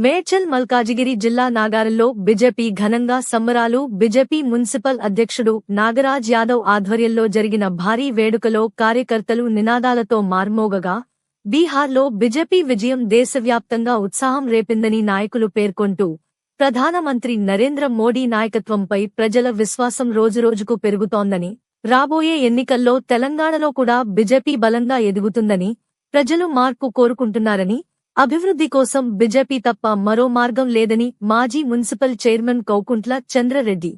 మేడ్చల్ మల్కాజిగిరి జిల్లా నాగారంలో బీజేపీ ఘనంగా సంబరాలు బీజేపీ మున్సిపల్ అధ్యక్షుడు నాగరాజ్ యాదవ్ ఆధ్వర్యంలో జరిగిన భారీ వేడుకలో కార్యకర్తలు నినాదాలతో మార్మోగగా బీహార్లో బీజేపీ విజయం దేశవ్యాప్తంగా ఉత్సాహం రేపిందని నాయకులు పేర్కొంటూ ప్రధానమంత్రి నరేంద్ర మోడీ నాయకత్వంపై ప్రజల విశ్వాసం రోజురోజుకు పెరుగుతోందని రాబోయే ఎన్నికల్లో తెలంగాణలో కూడా బీజేపీ బలంగా ఎదుగుతుందని ప్రజలు మార్పు కోరుకుంటున్నారని అభివృద్ధి కోసం బీజేపీ తప్ప మరో మార్గం లేదని మాజీ మున్సిపల్ చైర్మన్ కౌకుంట్ల చంద్రరెడ్డి.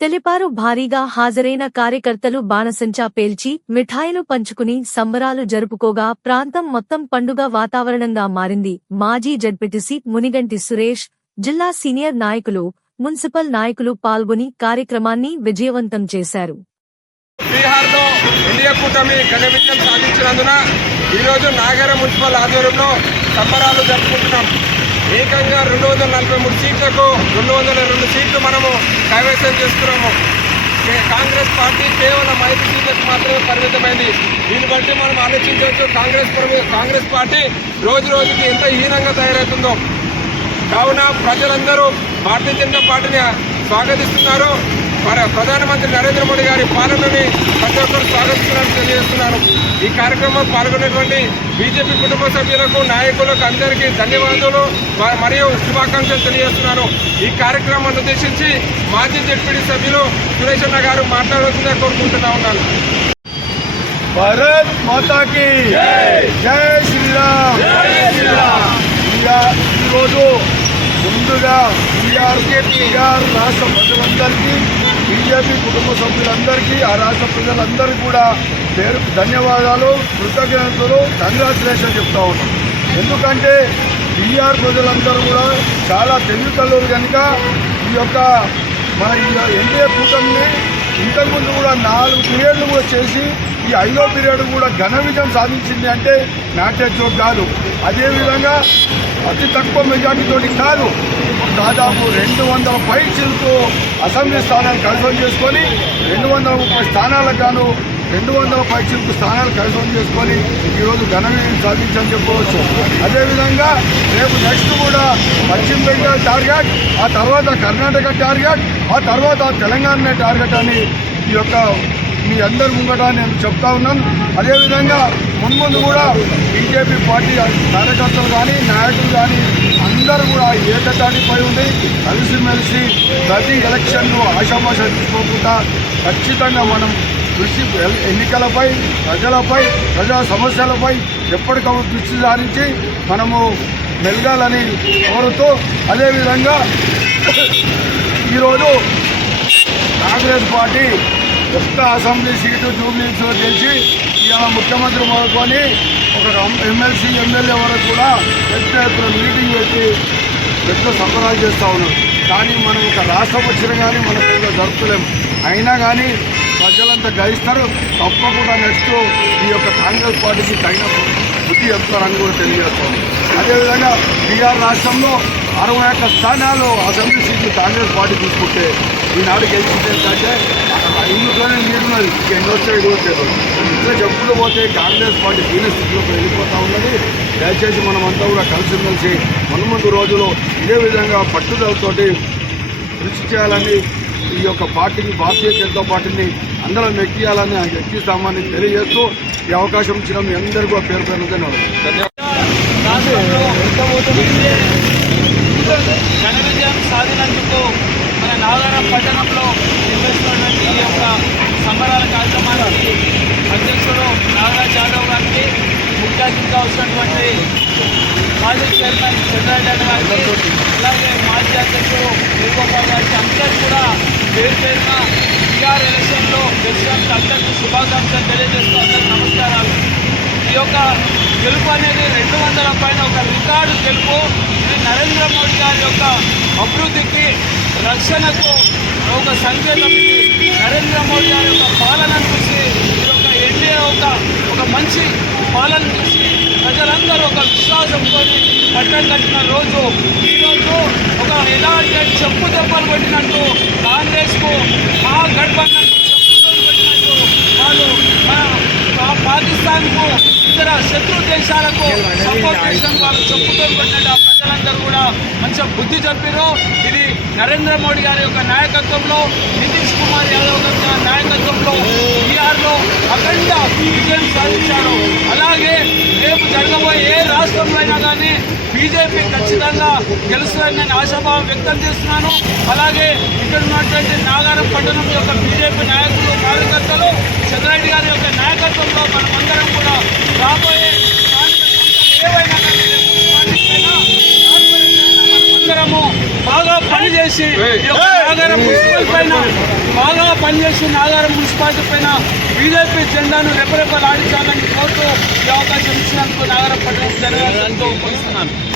తెలిపారు భారీగా హాజరైన కార్యకర్తలు బాణసంచా పేల్చి మిఠాయిలు పంచుకుని సంబరాలు జరుపుకోగా ప్రాంతం మొత్తం పండుగ వాతావరణంగా మారింది. మాజీ జడ్పీటీసీ మునిగంటి సురేష్ జిల్లా సీనియర్ నాయకులు మున్సిపల్ నాయకులు పాల్గొని కార్యక్రమాన్ని విజయవంతం చేశారు. బీహార్లో ఇండియా కూటమి ఘన విజయం సాధించినందున ఈరోజు నాగర మున్సిపల్ ఆధ్వర్యంలో సంబరాలు జరుపుకుంటున్నాం. ఏకంగా రెండు వందల నలభై మూడు సీట్లకు రెండు వందల రెండు సీట్లు మనము కైవసం చేస్తున్నాము కాంగ్రెస్ పార్టీ కేవలం ఐదు సీట్లకు మాత్రమే పరిమితమైంది. దీన్ని బట్టి మనం ఆలోచించవచ్చు కాంగ్రెస్ కాంగ్రెస్ పార్టీ రోజు రోజుకి ఎంత హీనంగా తయారవుతుందో. కావున ప్రజలందరూ భారతీయ జనతా పార్టీని స్వాగతిస్తున్నారు. ప్రధానమంత్రి నరేంద్ర మోడీ గారి పాలనని ప్రతి ఒక్కరు స్వాగతించడానికి తెలియజేస్తున్నాను ఈ కార్యక్రమం పాల్గొనేటువంటి బీజేపీ కుటుంబ సభ్యులకు నాయకులకు అందరికీ ధన్యవాదాలు మరియు శుభాకాంక్షలు తెలియజేస్తున్నాను ఈ కార్యక్రమాన్ని ఉద్దేశించి మాజీ జడ్పీడీ సభ్యులు సురేష్ అన్న గారు మాట్లాడుతుందని కోరుకుంటున్నా ఉన్నాను. భారత్ మాతాకి జై! శ్రీరామ్! ఈరోజు ముందుగా రాష్ట్ర ప్రజలందరికీ బీజేపీ కుటుంబ సభ్యులందరికీ ఆ రాష్ట్ర ప్రజలందరికీ కూడా పేరు ధన్యవాదాలు కృతజ్ఞతలు కంగ్రాచులేషన్ చెప్తా ఉన్నాం. ఎందుకంటే బీఆర్ ప్రజలందరూ కూడా చాలా తెలివితల్లురు కనుక ఈ యొక్క మన ఎన్డీఏ కూటమిని ఇంతకుముందు కూడా నాలుగు పీరియడ్లు కూడా చేసి ఈ ఐదో పీరియడ్ కూడా ఘన విజయం సాధించింది అంటే నాట్య జోక్ కాదు. అదేవిధంగా అతి తక్కువ మెజార్టీతోటి కాదు దాదాపు రెండు వందల పైచిలతో అసెంబ్లీ స్థానాలు కన్ఫర్మ్ చేసుకొని రెండు వందల ముప్పై స్థానాలకు గాను రెండు వందల పైచిలకు స్థానాలు కన్ఫర్మ్ చేసుకొని ఈరోజు ఘన విజయం సాధించని చెప్పవచ్చు అదేవిధంగా రేపు నెక్స్ట్ కూడా పశ్చిమ బెంగాల్ టార్గెట్ ఆ తర్వాత కర్ణాటక టార్గెట్ ఆ తర్వాత తెలంగాణ టార్గెట్ అని ఈ యొక్క మీ అందరి ముంగట నేను చెప్తా ఉన్నాను. అదేవిధంగా మున్ముందు కూడా బీజేపీ పార్టీ కార్యకర్తలు కానీ నాయకులు కానీ అందరూ కూడా ఏకతాటిపై ఉండి కలిసిమెలిసి ప్రతి ఎలక్షన్ను ఆశాభాష తీసుకోకుండా ఖచ్చితంగా మనం కృషి ఎన్నికలపై ప్రజలపై ప్రజా సమస్యలపై ఎప్పటికప్పుడు దృష్టి సారించి మనము మెలగాలని కోరుతూ అదేవిధంగా ఈరోజు కాంగ్రెస్ పార్టీ ఒక్క అసెంబ్లీ సీటు జూబ్లీస్లో గెలిచి ఇవాళ ముఖ్యమంత్రి మొదలుకొని ఒక ఎమ్మెల్సీ ఎమ్మెల్యే వరకు కూడా పెద్ద ఎత్తున మీటింగ్ పెట్టి పెద్ద సంబరాలు చేస్తూ ఉన్నారు. కానీ మనం ఒక రాష్ట్రం వచ్చినా కానీ మన పేరు జరుపుతలేము అయినా కానీ ప్రజలంతా గ్రహిస్తారు తప్పకుండా నెక్స్ట్ ఈ యొక్క కాంగ్రెస్ పార్టీకి తగిన బుద్ధి చెప్తారని కూడా తెలియజేస్తాం అదేవిధంగా బీహార్ రాష్ట్రంలో అరవై ఒక్క స్థానాలు అసెంబ్లీ సీట్లు కాంగ్రెస్ పార్టీ తీసుకుంటే ఈనాడు గెలిచింది ఏంటంటే ఇందులోనే నీరున్నది ఎన్ని వచ్చాయి కూడా తెలియదు ఇట్లా చెప్పులు పోతే కాంగ్రెస్ పార్టీ దీని స్థితిలోకి వెళ్ళిపోతూ ఉన్నది. దయచేసి మనం అంతా కూడా కలిసిమెలిసి మున్ముందు రోజులు ఇదే విధంగా పట్టుదలతోటి కృషి చేయాలని ఈ యొక్క పార్టీని భారతీయ జనతా పార్టీని అందరం ఎక్కియాలని ఎక్కిస్తామని తెలియజేస్తూ ఈ అవకాశం ఇచ్చిన మీ అందరికీ కూడా పేరు పేరు ధన్యవాదాలు. ఘన విజయం సాధినందుకు మన నాగారం పట్టణంలో నిర్వహిస్తున్నటువంటి ఈ యొక్క సంబరాల కార్యక్రమానికి అధ్యక్షుడు నాగరాజ్ యాదవ్ గారికి ముఖ్య అతిథిగా వచ్చినటువంటి మాజీ చైర్మన్ చంద్రారెడ్డి గారికి అలాగే మాజీ అధ్యక్షుడు వేణుగోపాల్ గారికి అందరికీ కూడా పేరు పేరున బీఆర్ ఎలక్షన్లో గెలిచినందుకు అందరికీ శుభాకాంక్షలు తెలియజేస్తూ అందరికీ నమస్కారాలు. ఈ యొక్క గెలుపు అనేది రెండు వందల పైన ఒక రికార్డు గెలుపు. ఇది నరేంద్ర మోడీ గారి యొక్క అభివృద్ధికి రక్షణకు ఒక సంకేతం. ఇది నరేంద్ర మోడీ గారి యొక్క పాలన చూసి ఈ యొక్క ఎన్డీఏ ఒక ఒక మంచి పాలన చూసి ప్రజలందరూ ఒక విశ్వాసంతో పట్టం కట్టిన రోజు. ఈరోజు ఒక ఎలాంటి చెప్పు దెబ్బలు కొట్టినట్టు కాంగ్రెస్కు మా గడ్బంధకు చెప్పుతో కొట్టినట్టు వాళ్ళు మన పా- పాకిస్తాన్కు ఇతర శత్రు దేశాలకు సపోర్ట్ చేసిన వాళ్ళు చెప్పుకొని కొట్టినట్టు ఆ ప్రజలందరూ కూడా మంచిగా బుద్ధి చెప్పారు ఇది నరేంద్ర మోడీ గారి యొక్క నాయకత్వంలో నితీష్ కుమార్ యాదవ్ గారి నాయకత్వంలో బీహార్లో అఖండ విజయం సాధించారు అలాగే రేపు జరగబోయే ఏ రాష్ట్రంలో అయినా కానీ బీజేపీ ఖచ్చితంగా గెలుస్తుందని నేను ఆశాభావం వ్యక్తం చేస్తున్నాను. అలాగే ఇక్కడ ఉన్నటువంటి నాగారం పట్టణం యొక్క బీజేపీ నాయకులు కార్యకర్తలు చంద్రారెడ్డి గారి యొక్క నాయకత్వంలో మనమందరం కూడా రాబోయే ఏవైనా మనమందరము బాగా పనిచేసి నాగారం మున్సిపల్ పైన బాగా పనిచేసి నాగారం మున్సిపాలిటీ పైన బీజేపీ జెండాను రెపరెపలాడించాలని కోరుతూ ఈ అవకాశం ఇచ్చినందుకు నాగారం పట్టణం జరగాలంటూ కోరుతున్నాను ధన్యవాదాలు.